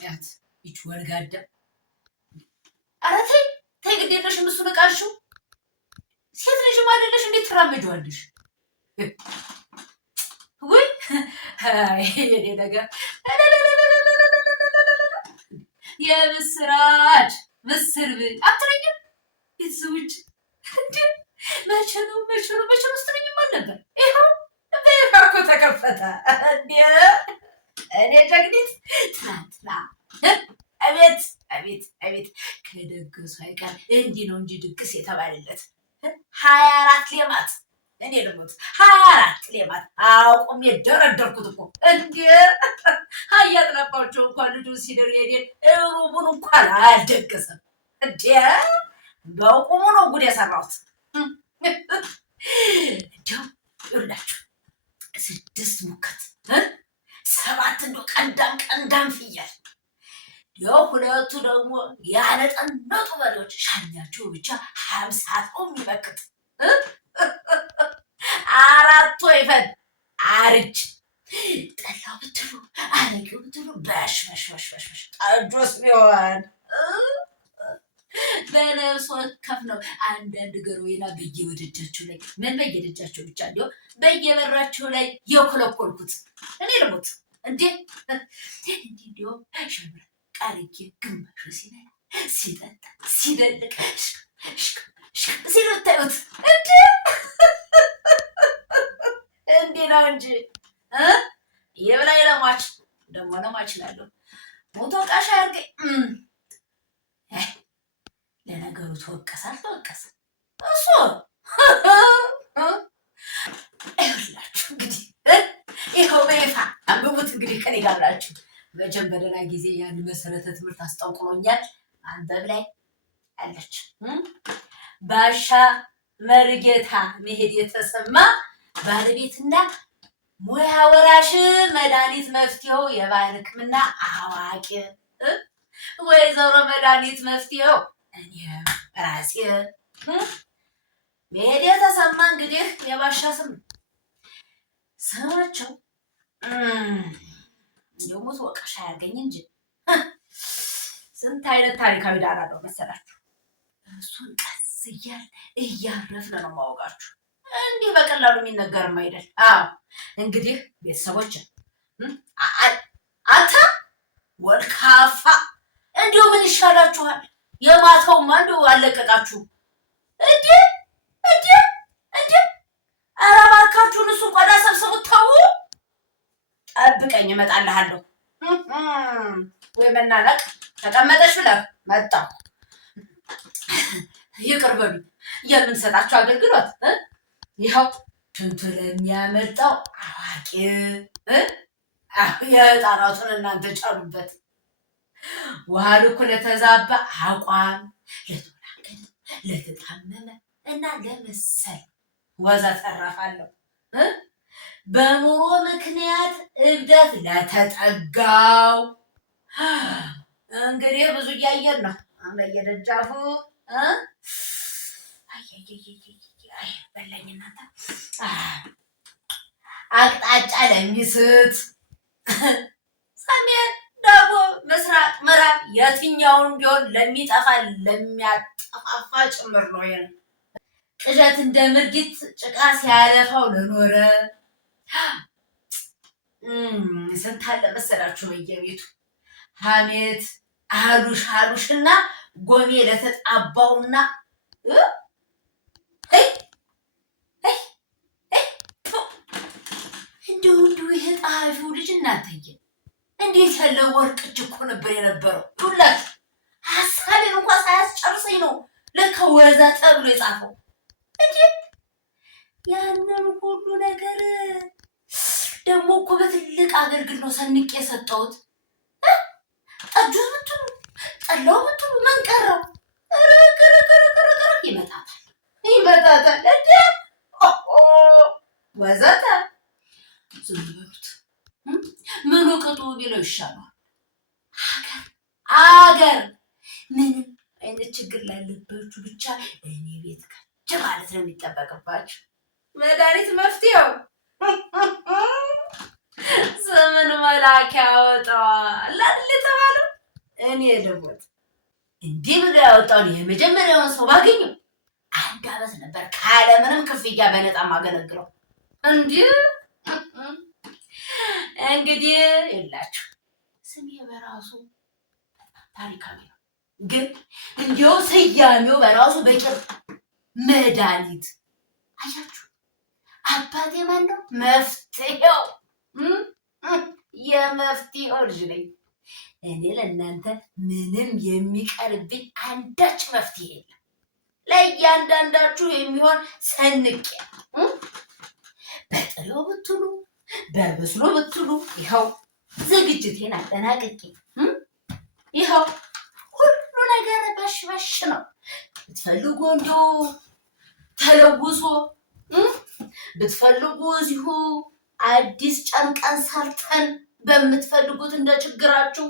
ያት ይች ወልጋዳ ኧረ ተይ ግድ የለሽም እሱን እቃልሽው ሴት ልጅም አይደለሽ እንዴት ትራመጂዋለሽ ወይ የኔ ነገር የምስራች ምስር ብል አትለኝም ቤተሰቦች እንዴ መቼ ነው ስትለኝም አልነበር ይኸው በይፋ እኮ ተከፈተ እንዴ እኔ ጀግኒት ትናንትና አቤት ከደገሱ አይቀር እንዲህ ነው እንጂ ድግስ የተባለለት 24 ሌማት እኔ ልሞት 24 ሌማት አቁም የደረደርኩት እኮ እንዴ አያጥላባቸው እንኳን ልጁ ሲደር የኔን ሩቡን እንኳን አልደገሰም እንዴ በቁሙ ነው ጉድ የሰራሁት እንዲያው ይኸውላችሁ 6 ሙከት 7 እንደው ቀንዳም ፍያል የሁለቱ ደግሞ ያለጠነጡ በሬዎች ሻኛቸው ብቻ 50 ሰው የሚመክት 4 ወይፈን አርጅ ጠላው ብትሉ አረቄው ብትሉ በሽ ጠጆስ ቢሆን በነፍስ ወከፍ ነው። አንዳንድ ገሮይና በየወደጃቸው ላይ ምን በየደጃቸው ብቻ እንዲያው በየበራቸው ላይ የኮለኮልኩት እኔ ልሞት እንዴ እንዲያው ሸምረ ቃልዬ ግማሹ ሲበላ ሲጠጣ ሲደልቅ ሲሉታዩት እንዴ ነው እንጂ የበላይ ለማች ደግሞ ለማች ላለሁ ሞቶ ቃሻ ያርገኝ ለነገሩ ተወቀሳል እሱ ይኸውላችሁ እንግዲህ ይኸው በይፋ አንብቡት እንግዲህ ከኔ ጋር ብላችሁ መቼም በደህና ጊዜ ያን መሰረተ ትምህርት አስጠንቅሎኛል አንበብ ላይ አለች ባሻ መርጌታ መሄድ የተሰማ ባለቤትና ሙያ ወራሽ መድኃኒት መፍትሄው የባህል ሕክምና አዋቂ ወይዘሮ መድኃኒት መፍትሄው እኔ ራሴ መሄድ የተሰማ እንግዲህ የባሻ ስም ስማቸው የሞት ወቀሻ ያገኝ እንጂ ስንት አይነት ታሪካዊ ዳራ ነው መሰላችሁ እሱን ቀስ እያረፍን ነው ማወቃችሁ እንዲህ በቀላሉ የሚነገርም አይደል አዎ እንግዲህ ቤተሰቦች አንተ ወልካፋ እንዲሁ ምን ይሻላችኋል የማታውማ እንደው አለቀቃችሁ እንዴ ኧረ እባካችሁን እሱን ቆዳ ሰብስቡት ተው ጠብቀኝ እመጣልሃለሁ ወይ መናለቅ ተቀመጠሽ ብለህ መጣሁ ይቅር በሉኝ የምንሰጣቸው አገልግሎት ይኸው ሽንቱ ለሚያመጣው አዋቂ የህፃናቱን እናንተ ጫኑበት ውሃ ልኩ ለተዛባ አቋም ለተወላገደ ለተጣመመ እና ለመሰል ወዘተረፋለሁ በኑሮ ምክንያት እብደት ለተጠጋው እንግዲህ ብዙ እያየን ነው በየደጃፉ በለኝ እናንተ አቅጣጫ ለሚስት ሰሜን ደቡብ ምስራቅ ምዕራብ የትኛውን ቢሆን ለሚጠፋ ለሚያጠፋፋ ጭምር ነው ይሄ ቅዠት እንደ ምርጊት ጭቃ ሲያለፋው ለኖረ ስንት አለ መሰላችሁ በየቤቱ ሐሜት አሉሽና ጎሜ ለተጣባውና እንዲሁ ይሄ ጸሐፊው ልጅ እናንተዬ እንዴት ያለ ወርቅ እጅ እኮ ነበር የነበረው ሁላችሁ ሀሳቤን እንኳን ሳያስጨርሰኝ ነው ለካ ወዛ ተብሎ የጻፈው እንዴ ያንን ሁሉ ነገር ደግሞ እኮ በትልቅ አገልግል ነው ሰንቄ የሰጠሁት ጠጁ ብትሉ ጠላው ብትሉ ምን ቀረው ይመጣታል እንዴ ወዘተ ዝም በሉት ምኑ ቅጡ ቢለው ይሻላል አገር ምንም አይነት ችግር ላለባችሁ ብቻ እኔ ቤት ከች ማለት ነው የሚጠበቅባችሁ መድኃኒት መፍትሄው ስምን መላክ ያወጣዋል አይደል የተባለው እኔ ልሞት እንዲህ ብሎ ያወጣውን የመጀመሪያውን ሰው ባገኘው 1 ዓመት ነበር ካለምንም ክፍያ በነፃ ማገለግለው። እንግዲህ የላችሁ ስሜ በራሱ ታሪካዊ ነው፣ ግን እንዲያው ስያሜው በራሱ በቂ መድኃኒት። አያችሁ አባቴ ማን ነው? መፍትሄው። የመፍትሄው ልጅ ነኝ እኔ። ለእናንተ ምንም የሚቀርብኝ አንዳች መፍትሄ የለም። ለእያንዳንዳችሁ የሚሆን ሰንቄ በጥሬው ብትሉ በብስሎ ብትሉ ይኸው ዝግጅቴን አጠናቅቄ ይኸው ሁሉ ነገር በሽበሽ ነው። ብትፈልጉ እንዲሁ ተለውሶ ብትፈልጉ እዚሁ አዲስ ጨምቀን ሰርተን በምትፈልጉት እንደ ችግራችሁ፣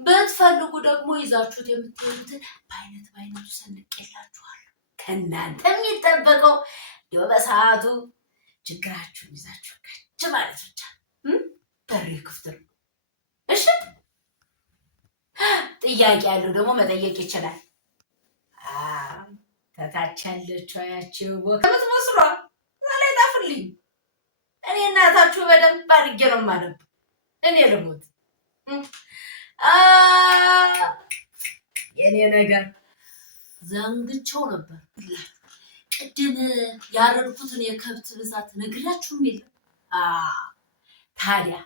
ብትፈልጉ ደግሞ ይዛችሁት የምትሄዱትን በአይነቱ ሰንቄላችኋል። ከእናንተ የሚጠበቀው እንዲያው በሰዓቱ ችግራችሁን ይዛችሁ ከች ማለት ብቻ። በሬ ክፍት ነው። እሺ ጥያቄ ያለው ደግሞ መጠየቅ ይችላል። ከታች ያለችው አያችሁ ወከመት መስሏ ላይ ጣፍልኝ። እኔ እናታችሁ በደንብ አድርጌ ነው የማነብ። እኔ ልሙት የኔ ነገር ዘንግቼው ነበር። ቅድም ያረድኩትን የከብት ብዛት ነግራችሁም የለም። ታዲያ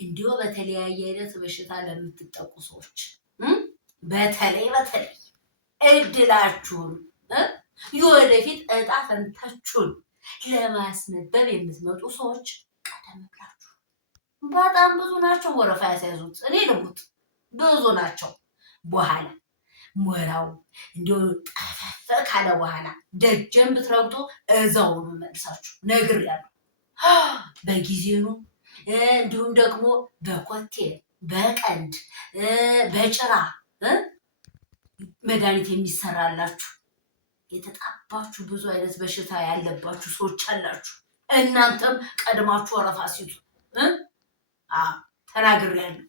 እንዲሁ በተለያየ አይነት በሽታ ለምትጠቁ ሰዎች በተለይ እድላችሁን የወደፊት እጣ ፈንታችሁን ለማስነበብ የምትመጡ ሰዎች ቀደም ብላችሁ፣ በጣም ብዙ ናቸው ወረፋ ያስያዙት። እኔ ልሙት ብዙ ናቸው። በኋላ ሞራው እንዲሁ ጠፈፈ ካለ በኋላ ደጀን ብትረግጡ እዛው ነው መልሳችሁ ነግሬያለሁ። በጊዜ ነው። እንዲሁም ደግሞ በኮቴ በቀንድ በጭራ መድኃኒት የሚሰራላችሁ የተጣባችሁ ብዙ አይነት በሽታ ያለባችሁ ሰዎች አላችሁ። እናንተም ቀድማችሁ ወረፋ ሲዙ ተናግሬያለሁ።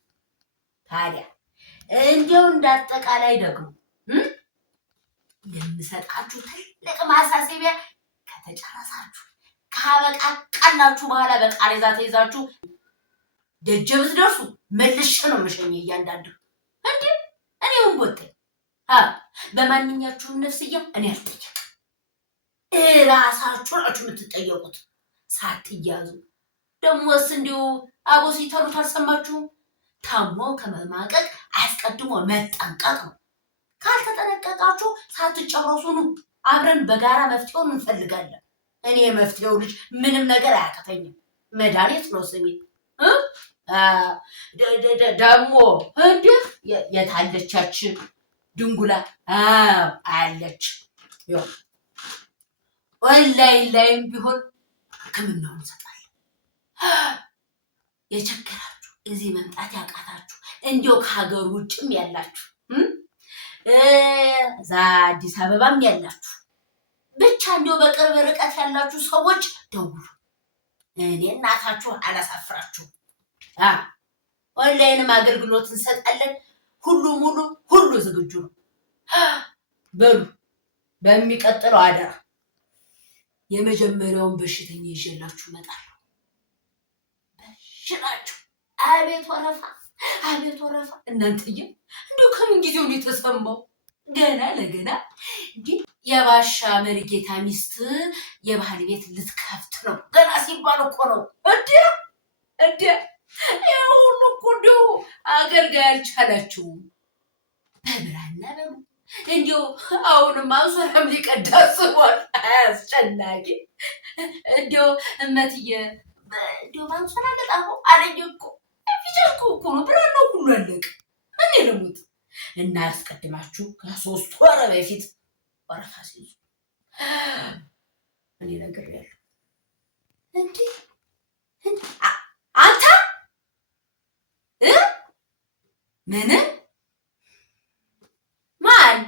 ታዲያ እንዲያው እንዳጠቃላይ ደግሞ የምሰጣችሁ ትልቅ ማሳሰቢያ ከተጨረሳችሁ ካበቃቃላችሁ በኋላ በቃሬዛ ተይዛችሁ ደጀ ብትደርሱ መልሼ ነው የምሸኝ እያንዳንዱ። እንዴ እኔውን ቦቴ በማንኛችሁም ነፍስያ እኔ አልጠየቅም። እራሳችሁ ናችሁ የምትጠየቁት ሳትያዙ። ደግሞስ እንዲሁ አቦ ሲተሩት አልሰማችሁም? ታሞ ከመማቀቅ አስቀድሞ መጠንቀቅ ነው። ካልተጠነቀቃችሁ ሳትጨረሱ ነው። አብረን በጋራ መፍትሄውን እንፈልጋለን። እኔ የመፍትሄው ልጅ ምንም ነገር አያቅተኝም። መድኃኒት ነው ስሜ። ደግሞ እንደ የታለቻችን ድንጉላ አለች። ኦንላይን ላይም ቢሆን ሕክምናውን እንሰጣለን። የቸገራችሁ እዚህ መምጣት ያቃታችሁ እንዲያው ከሀገር ውጭም ያላችሁ እዛ አዲስ አበባም ያላችሁ ብቻ እንዲያው በቅርብ ርቀት ያላችሁ ሰዎች ደውሉ። እኔ እናታችሁ አላሳፍራችሁም። ኦንላይንም አገልግሎት እንሰጣለን። ሁሉ ዝግጁ ነው። በሉ በሚቀጥለው አደራ የመጀመሪያውን በሽተኛ ይዤላችሁ እመጣለሁ። በሽናችሁ አቤት ወረፋ እናንተዬ! እንዲሁ ከምን ጊዜው ነው የተሰማው? ገና ለገና እንዲህ የባሻ መርጌታ ሚስት የባህል ቤት ልትከፍት ነው ገና ሲባል እኮ ነው። እንዴ ሁሉ እኮ እንዲሁ አገልጋይ አልቻላችሁም። በብራና በሉ እንዲሁ አሁንም አንሶላም ሊቀዳ ስቧል። አያስጨናቂ እንዲሁ እመትዬ እንዲሁ በአንሶላ ለጣሁ አለኝ እኮ ፊቸርኩ እኮ ነው። ብራናው ሁሉ አለቅ። እኔ ልሙት እና አስቀድማችሁ ከ3 ወር በፊት ወረፋ ሲይዙ እኔ ነግሬያለሁ። እንዴ አንተ ምን ማን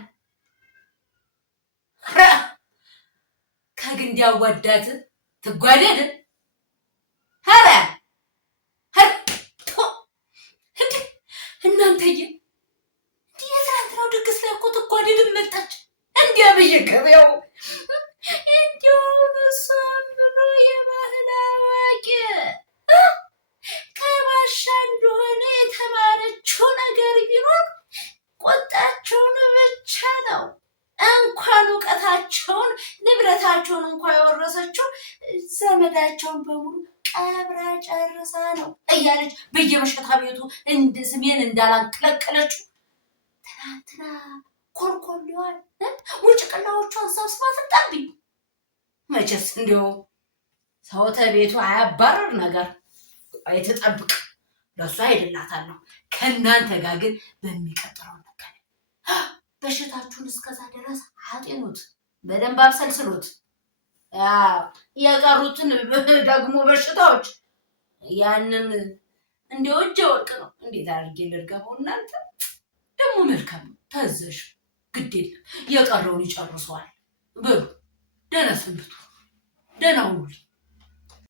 ከግንድ ያዋዳት ትጓደድ? ኧረ እናንተዬ ቢድ መጣች እንዲያ በየገበያው እንዲያው ሰምሮ የባህል አዋቂ ከባሻ እንደሆነ የተማረችው ነገር ቢኖር ቁጣቸውን ብቻ ነው። እንኳን እውቀታቸውን ንብረታቸውን እንኳን የወረሰችው ዘመዳቸውን በሙሉ ቀብራ ጨርሳ ነው እያለች በየመሸታ ቤቱ እንደ ስሜን እንዳላንቀለቀለችው ትናንትና ኮልኮሌዋን ውጭቅላዎቿን ሰብስባ ትጣብኝ። መቼስ እንዲሁ ሰው ተቤቱ አያባረር ነገር አይተጠብቅ ለእሷ ሄድላታለሁ። ከእናንተ ጋር ግን በሚቀጥለው ነገር በሽታችሁን እስከዛ ድረስ አጤኑት፣ በደንብ አብሰልስሉት። የቀሩትን ደግሞ በሽታዎች ያንን እንዲያው እጀ ወርቅ ነው እንዴት አድርጌ ልርገበው? እናንተ ደግሞ መልካም ታዘሽ ግድ የለም የቀረውን ይጨርሰዋል። በሉ ደህና ሰንብቱ፣ ደህና ሁኑልኝ።